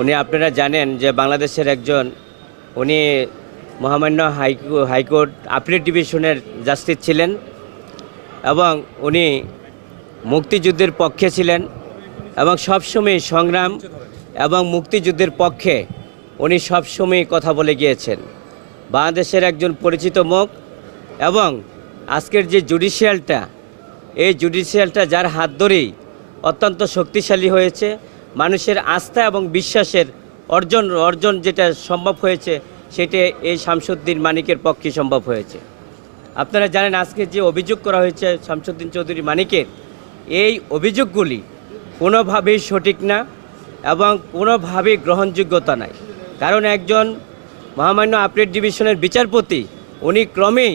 উনি আপনারা জানেন যে বাংলাদেশের একজন উনি মহামান্য হাইকোর্ট আপিল ডিভিশনের জাস্টিস ছিলেন এবং উনি মুক্তিযুদ্ধের পক্ষে ছিলেন এবং সবসময় সংগ্রাম এবং মুক্তিযুদ্ধের পক্ষে উনি সবসময় কথা বলে গিয়েছেন। বাংলাদেশের একজন পরিচিত মুখ এবং আজকের যে জুডিশিয়ালটা, এই জুডিশিয়ালটা যার হাত ধরেই অত্যন্ত শক্তিশালী হয়েছে, মানুষের আস্থা এবং বিশ্বাসের অর্জন যেটা সম্ভব হয়েছে সেটা এই শামসুদ্দিন মানিকের পক্ষে সম্ভব হয়েছে। আপনারা জানেন আজকে যে অভিযোগ করা হয়েছে শামসুদ্দিন চৌধুরী মানিকের, এই অভিযোগগুলি কোনোভাবেই সঠিক না এবং কোনোভাবেই গ্রহণযোগ্যতা নাই। কারণ একজন মহামান্য আপিল ডিভিশনের বিচারপতি উনি ক্রমেই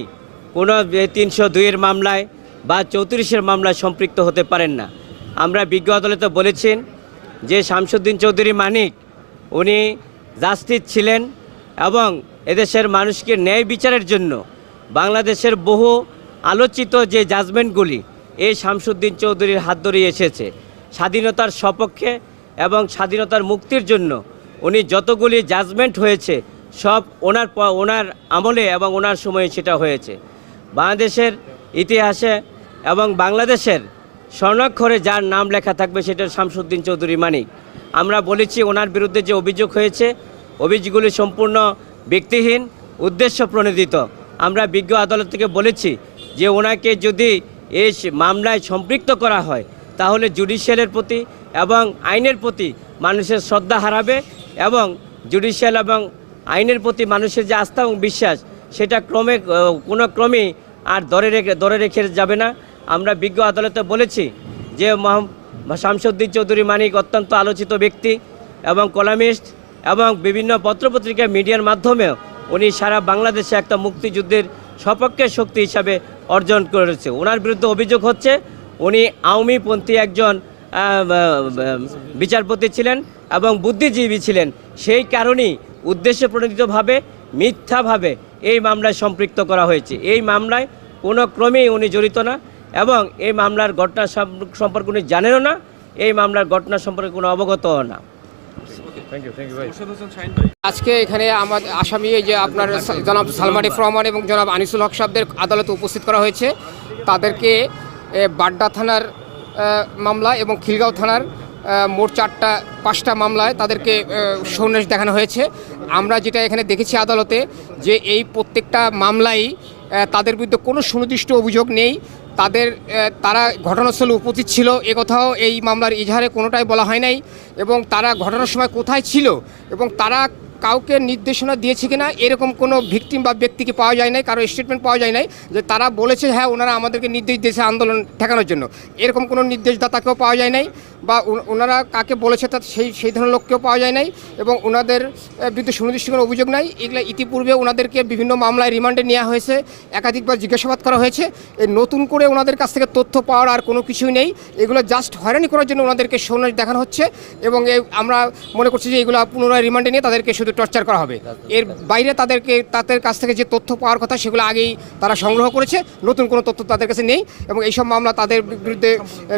কোনো 302-এর মামলায় বা 34-এর মামলায় সম্পৃক্ত হতে পারেন না। আমরা বিজ্ঞ আদালতে বলেছেন যে শামসুদ্দিন চৌধুরী মানিক উনি জাস্টিস ছিলেন এবং এদেশের মানুষকে ন্যায় বিচারের জন্য বাংলাদেশের বহু আলোচিত যে জাজমেন্টগুলি এই শামসুদ্দিন চৌধুরীর হাত ধরেই এসেছে। স্বাধীনতার সপক্ষে এবং স্বাধীনতার মুক্তির জন্য উনি যতগুলি জাজমেন্ট হয়েছে সব ওনার আমলে এবং ওনার সময়ে সেটা হয়েছে। বাংলাদেশের ইতিহাসে এবং বাংলাদেশের স্বর্ণাক্ষরে যার নাম লেখা থাকবে সেটা শামসুদ্দিন চৌধুরী মানিক। আমরা বলেছি ওনার বিরুদ্ধে যে অভিযোগ হয়েছে অভিযোগগুলি সম্পূর্ণ ব্যক্তিহীন, উদ্দেশ্য প্রণোদিত। আমরা বিজ্ঞ আদালত থেকে বলেছি যে ওনাকে যদি এই মামলায় সম্পৃক্ত করা হয় তাহলে জুডিশিয়ালের প্রতি এবং আইনের প্রতি মানুষের শ্রদ্ধা হারাবে এবং জুডিশিয়াল এবং আইনের প্রতি মানুষের যে আস্থা এবং বিশ্বাস সেটা কোনো ক্রমেই আর ধরে রেখে যাবে না। আমরা বিজ্ঞ আদালতে বলেছি যে শামসুদ্দিন চৌধুরী মানিক অত্যন্ত আলোচিত ব্যক্তি এবং কলামিস্ট এবং বিভিন্ন পত্রপত্রিকা মিডিয়ার মাধ্যমেও উনি সারা বাংলাদেশে একটা মুক্তিযুদ্ধের সপক্ষে শক্তি হিসাবে অর্জন করেছে। ওনার বিরুদ্ধে অভিযোগ হচ্ছে উনি আওয়ামীপন্থী একজন বিচারপতি ছিলেন এবং বুদ্ধিজীবী ছিলেন। সেই কারণেই উদ্দেশ্য প্রণোদিতভাবে মিথ্যাভাবে এই মামলায় সম্পৃক্ত করা হয়েছে। এই মামলায় কোনো ক্রমেই উনি জড়িত না এবং এই মামলার ঘটনা সম্পর্কে উনি জানেনও না, এই মামলার ঘটনা সম্পর্কে কোনো অবগতও না। আজকে এখানে আমাদের আসামি যে আপনার জনাব সালমান এফ রহমান এবং জনাব আনিসুল হক সাহেবদের আদালতে উপস্থিত করা হয়েছে। তাদেরকে বাড্ডা থানার মামলা এবং খিলগাঁও থানার মোট 5টা মামলায় তাদেরকে সন্ন্যাস দেখানো হয়েছে। আমরা যেটা এখানে দেখেছি আদালতে যে এই প্রত্যেকটা মামলাই তাদের বিরুদ্ধে কোনো সুনির্দিষ্ট অভিযোগ নেই। তারা ঘটনাস্থলে উপস্থিত ছিল একথাও এই মামলার ইজহারে কোনোটাই বলা হয় নাই এবং তারা ঘটনার সময় কোথায় ছিল এবং তারা কাউকে নির্দেশনা দিয়েছে কিনা এরকম কোনো ভিকটিম বা ব্যক্তিকে পাওয়া যায় নাই, কারো স্টেটমেন্ট পাওয়া যায় নাই যে তারা বলেছে হ্যাঁ ওনারা আমাদেরকে নির্দেশ দিয়েছে আন্দোলন ঠেকানোর জন্য। এরকম কোনো নির্দেশদাতাকেও পাওয়া যায় নাই বা ওনারা কাকে বলেছে তা সেই ধরনের লোককেও পাওয়া যায় নাই এবং ওনাদের বিরুদ্ধে সুনির্দিষ্ট কোনো অভিযোগ নাই। এগুলো ইতিপূর্বে ওনাদেরকে বিভিন্ন মামলায় রিমান্ডে নেওয়া হয়েছে, একাধিকবার জিজ্ঞাসাবাদ করা হয়েছে। এই নতুন করে ওনাদের কাছ থেকে তথ্য পাওয়ার আর কোনো কিছুই নেই। এগুলো জাস্ট হয়রানি করার জন্য ওনাদেরকে সন্ন্যাস দেখানো হচ্ছে এবং আমরা মনে করছি যে এগুলো পুনরায় রিমান্ডে নিয়ে তাদেরকে শুধু টর্চার করা হবে। এর বাইরে তাদের কাছ থেকে যে তথ্য পাওয়ার কথা সেগুলো আগেই তারা সংগ্রহ করেছে, নতুন কোনো তথ্য তাদের কাছে নেই এবং এইসব মামলা তাদের বিরুদ্ধে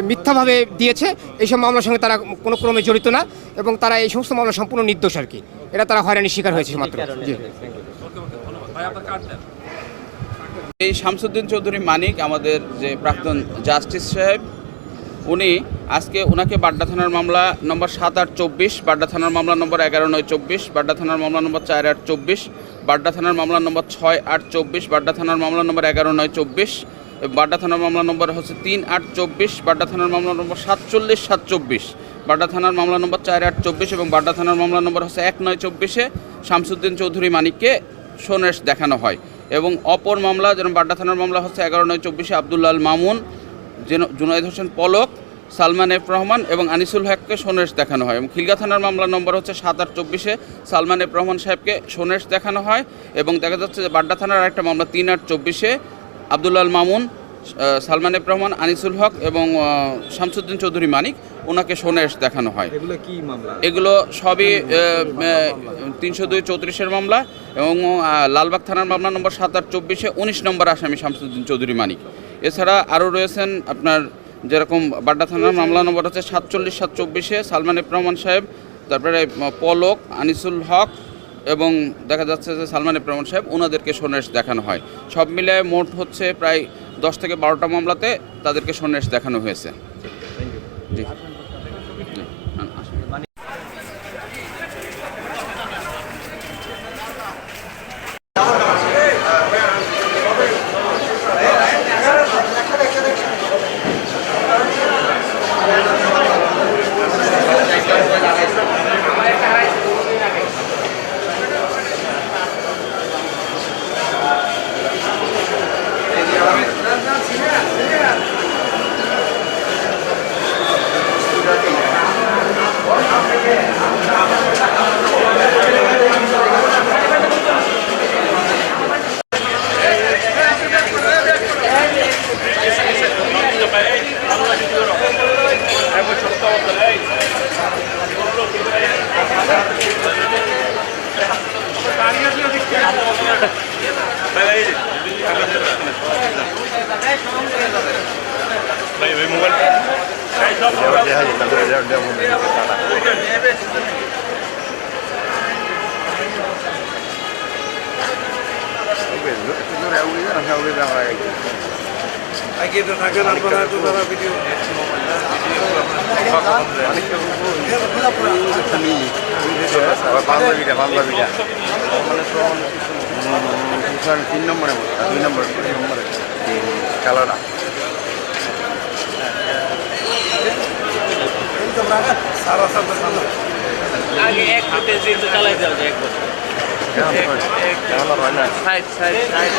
মিথ্যাভাবে দিয়েছে। এইসব মামলার সঙ্গে তারা কোনো ক্রমে জড়িত না এবং তারা এই সমস্ত মামলা সম্পূর্ণ নির্দোষ আর কি। এটা তারা হয়রানির শিকার হয়েছে মাত্র। এই শামসুদ্দিন চৌধুরী মানিক আমাদের যে প্রাক্তন জাস্টিস সাহেব, উনি আজকে ওনাকে বাড্ডা থানার মামলা নম্বর 7-8-24, বাড্ডা থানার মামলা নম্বর 11-9-24, বাড্ডা থানার মামলা নম্বর 4-8-24, বাড্ডা থানার মামলা নম্বর 6-8-24, বাড্ডা থানার মামলা নম্বর 11-9-24, বাড্ডা থানার মামলা নম্বর হচ্ছে 3-8-24, বাড্ডা থানার মামলা নম্বর 47-7-24, বাড্ডা থানার মামলা নম্বর 4-8-24 এবং বাড্ডা থানার মামলা নম্বর হচ্ছে 1-9-24-এ শামসুদ্দিন চৌধুরী মানিককে সন্ন্যাস দেখানো হয় এবং অপর মামলা যেমন বাড্ডা থানার মামলা হচ্ছে 11-9-24-এ আব্দুল্লাহ আল মামুন, জুনায়েদ হোসেন পলক, সালমান এফ রহমান এবং আনিসুল হককে সন্ন্যাস দেখানো হয় এবং খিলগাঁও থানার মামলা নম্বর হচ্ছে 7-8-24-এ সালমান এফ রহমান সাহেবকে সন্ন্যাস দেখানো হয় এবং দেখা যাচ্ছে যে বাড্ডা থানার আরেকটা মামলা 3-8-24-এ আব্দুল্লাহ আল মামুন, সালমান এফ রহমান, আনিসুল হক এবং শামসুদ্দিন চৌধুরী মানিক ওনাকে সন্ন্যাস দেখানো হয়। এগুলো সবই 302-34-এর মামলা এবং লালবাগ থানার মামলা নম্বর 7-8-24-এ 19 নম্বর আসামি শামসুদ্দিন চৌধুরী মানিক। এছাড়া আরও রয়েছেন আপনার যেরকম বাড্ডা থানার মামলা নম্বর হচ্ছে 47-7-24-এ সালমান এফ রহমান সাহেব, তারপরে পলক, আনিসুল হক এবং দেখা যাচ্ছে যে সালমান এফ রহমান সাহেব, ওনাদেরকে সন্ন্যাস দেখানো হয়। সব মিলে মোট হচ্ছে প্রায় 10 থেকে 12টা মামলাতে তাদেরকে সন্ন্যাস দেখানো হয়েছে। জি। তিন নম্বরে 2 নম্বর কালারা আগে এক হাতে যেতে চালাই যাও এক বছর সাইড সাইড সাইড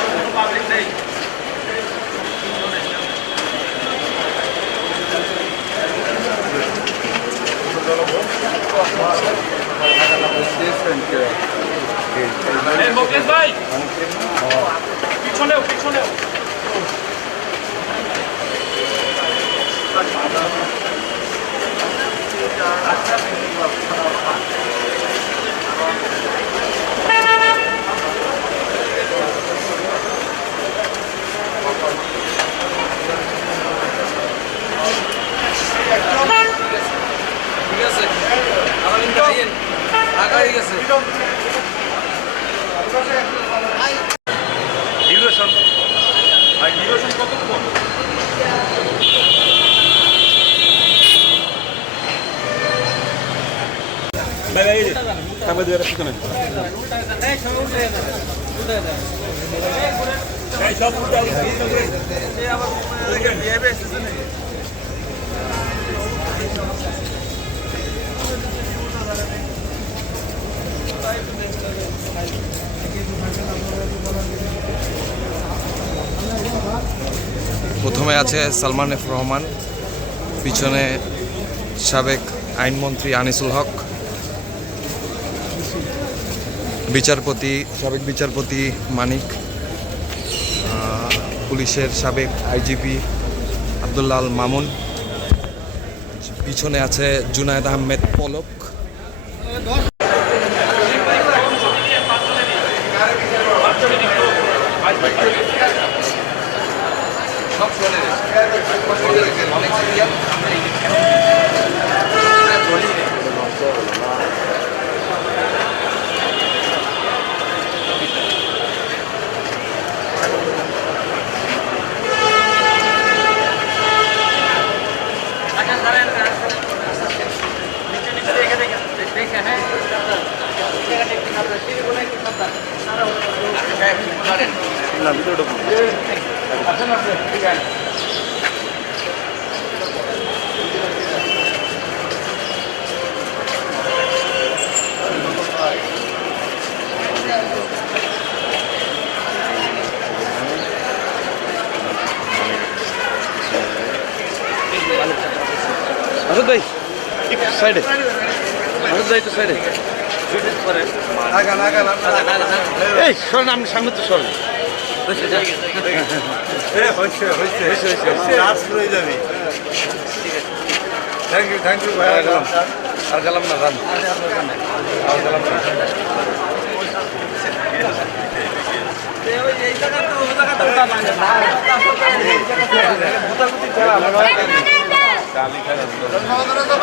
ভাই পিছনেও পিছনেও ঠিক আছে আমার ইন্টারভিউ আগাই গেছে ডিউরেশন আর ডিউরেশন কতক্ষণ ভাই ভাই সামনে দিয়ে রাখছি কেন এই সব উঠে এই আবার ডিএবে প্রথমে আছে সালমান এফ রহমান, পিছনে সাবেক আইনমন্ত্রী আনিসুল হক, সাবেক বিচারপতি মানিক, পুলিশের সাবেক আইজিপি আব্দুল্লাহ আল মামুন, পিছনে আছে জুনায়েদ আহমেদ পলক। ভাই সাইডে একটু সাইডে এই শোনেন, আপনি সামনে তো সরেন। থ্যাংক ইউ ভাই। আর গেলাম না, রান আর গেলাম না। এই জায়গা তো